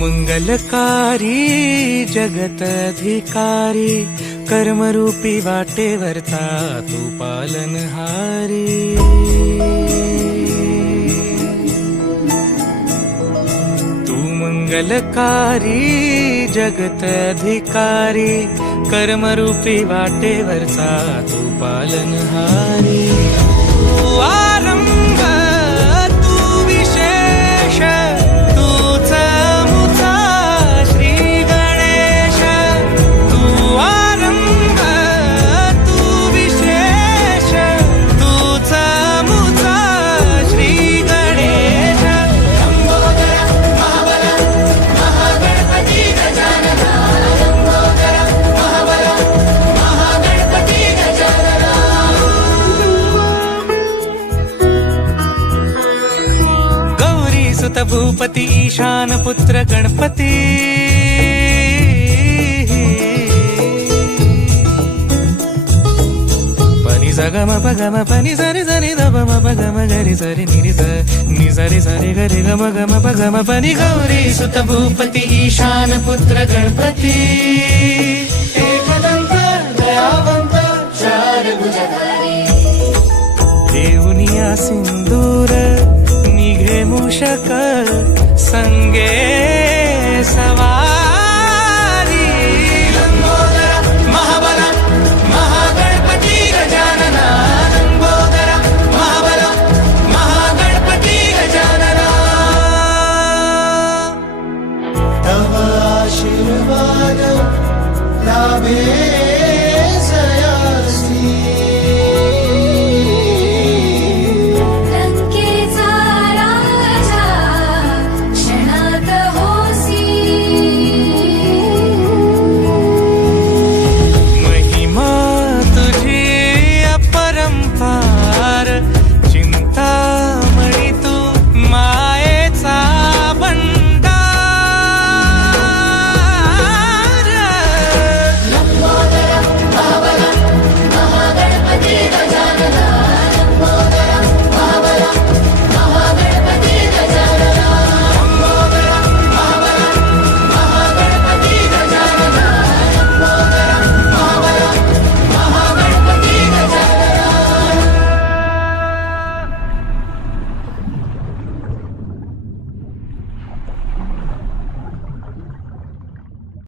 मंगलकारी जगत अधिकारी, कर्मरूपी वाटेवरचा तू पालनहारी। तू मंगलकारी जगत अधिकारी, कर्मरूपी वाटेवरचा तू पालनहारी। तू आरंभ तू विशेष, तूच मुचा श्री गणेश। तू आरंभ तू विशेष, तूच मुचा श्री गणेश। लंबोदर महाबल महागणपती गजानना, लंबोदर महाबल महागणपती गजानना। गौरी सुत भूपती ईशान पुत्र गणपती, पनि सगम पगम पनि सरि सरि ध म पगम गरि सरि नि स नि सरि सरि गरि गम गम पगम पनि। गौरी सुत भूपती ईशान पुत्र गणपती, एकदंत दयावंत चार भुजधारी। देऊनिया सिंदूर निघे मूषक, संगे सवारी। लंबोदर महाबल महागणपती गजानना, लंबोदर महाबल महागणपती गजानना। तव आशीर्वाद लाभे